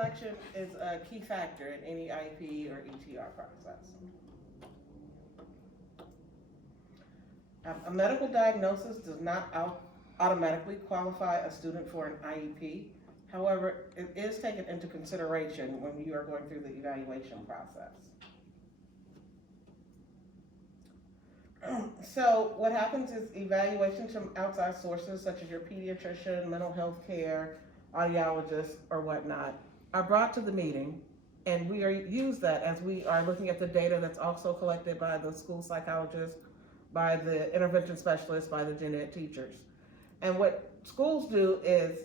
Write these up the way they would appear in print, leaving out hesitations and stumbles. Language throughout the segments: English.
collection is a key factor in any IEP or ETR process. A medical diagnosis does not automatically qualify a student for an IEP. However, it is taken into consideration when you are going through the evaluation process. So what happens is evaluations from outside sources such as your pediatrician, mental health care, audiologist, or whatnot are brought to the meeting, and we use that as we are looking at the data that's also collected by the school psychologist, by the intervention specialist, by the gen ed teachers. And what schools do is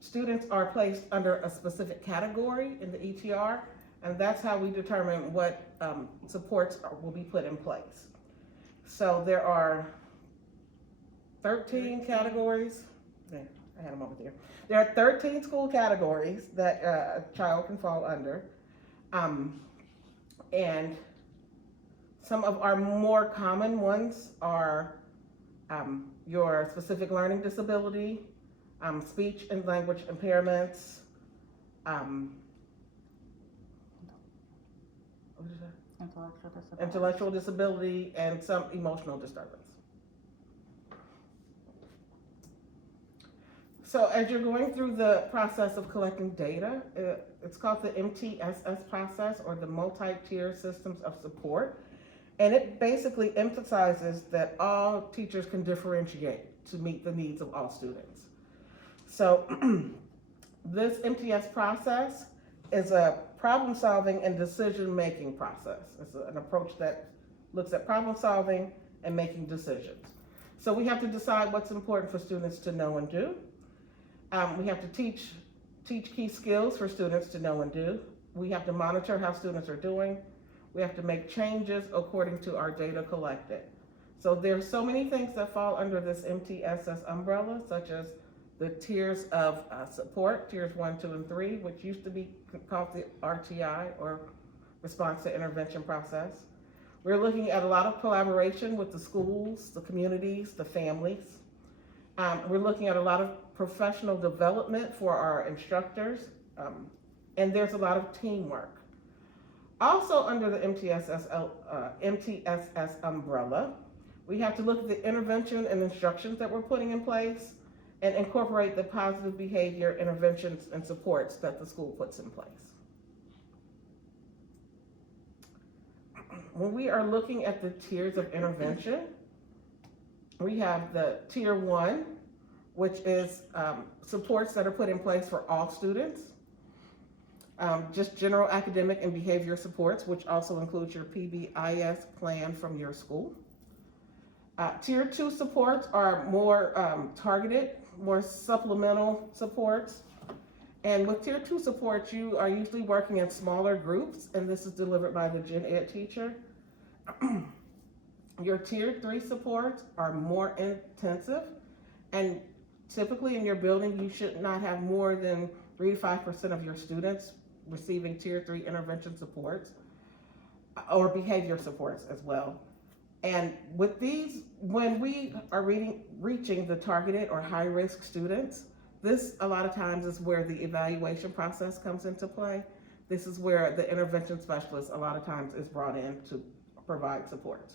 students are placed under a specific category in the ETR, and that's how we determine what supports will be put in place. So there are 13 categories. There, I had them over there. There are 13 school categories that a child can fall under. And some of our more common ones are your specific learning disability, speech and language impairments, what is that? Intellectual disability, and some emotional disturbance. So as you're going through the process of collecting data, it's called the MTSS process, or the multi-tier systems of support. And it basically emphasizes that all teachers can differentiate to meet the needs of all students. So this MTS process is a problem-solving and decision-making process. It's an approach that looks at problem-solving and making decisions. So we have to decide what's important for students to know and do. We have to teach key skills for students to know and do. We have to monitor how students are doing. We have to make changes according to our data collected. So there's so many things that fall under this MTSS umbrella, such as the tiers of support, tiers 1, 2, and 3, which used to be called the RTI, or response to intervention process. We're looking at a lot of collaboration with the schools, the communities, the families. We're looking at a lot of professional development for our instructors, and there's a lot of teamwork. Also under the MTSS umbrella, we have to look at the intervention and instructions that we're putting in place and incorporate the positive behavior interventions and supports that the school puts in place. When we are looking at the tiers of intervention, we have the tier 1, which is supports that are put in place for all students. Just general academic and behavior supports, which also includes your PBIS plan from your school. Tier 2 supports are more targeted, more supplemental supports. And with tier 2 supports, you are usually working in smaller groups, and this is delivered by the gen ed teacher. Your tier 3 supports are more intensive, and typically in your building, you should not have more than 3 to 5% of your students receiving tier 3 intervention supports or behavior supports as well. And with these, when we are reaching the targeted or high-risk students, this a lot of times is where the evaluation process comes into play. This is where the intervention specialist a lot of times is brought in to provide support.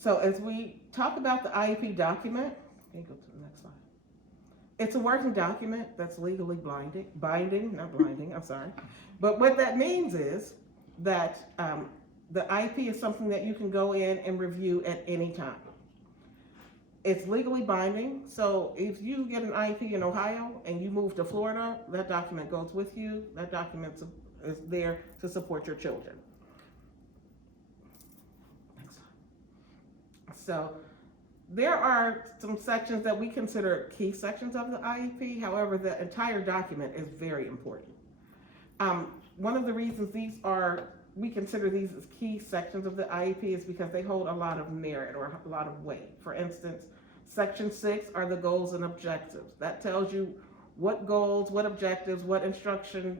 So as we talk about the IEP document, can you go to the next slide? It's a working document that's legally binding, I'm sorry. But what that means is that the IEP is something that you can go in and review at any time. It's legally binding, so if you get an IEP in Ohio and you move to Florida, that document goes with you. That document is there to support your children. Next slide. So there are some sections that we consider key sections of the IEP. However, the entire document is very important. One of the reasons we consider these as key sections of the IEP is because they hold a lot of merit or a lot of weight. For instance, section 6 are the goals and objectives. That tells you what goals, what objectives, what instruction,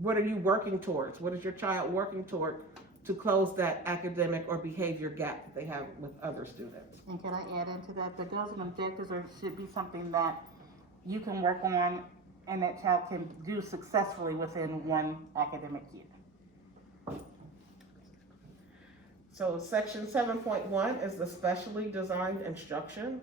what are you working towards? What is your child working toward to close that academic or behavior gap that they have with other students. And can I add into that, the goals and objectives should be something that you can work on and that child can do successfully within one academic year. So section 7.1 is the specially designed instruction.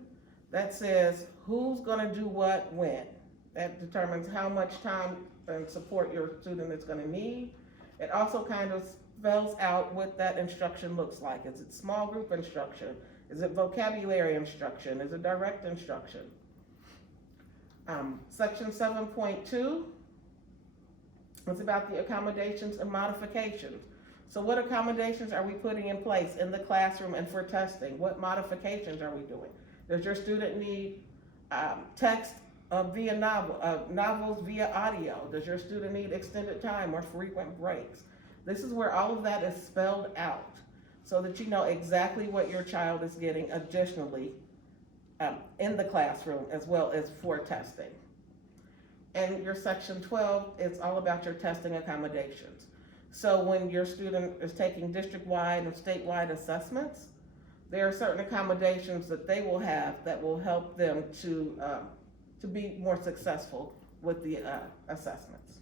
That says who's gonna do what when. That determines how much time and support your student is gonna need. It also kind of spells out what that instruction looks like. Is it small group instruction? Is it vocabulary instruction? Is it direct instruction? Section 7.2 is about the accommodations and modifications. So what accommodations are we putting in place in the classroom and for testing? What modifications are we doing? Does your student need text via novels via audio? Does your student need extended time or frequent breaks? This is where all of that is spelled out so that you know exactly what your child is getting additionally in the classroom as well as for testing. And your section 12 is all about your testing accommodations. So when your student is taking district-wide and statewide assessments, there are certain accommodations that they will have that will help them to be more successful with the assessments.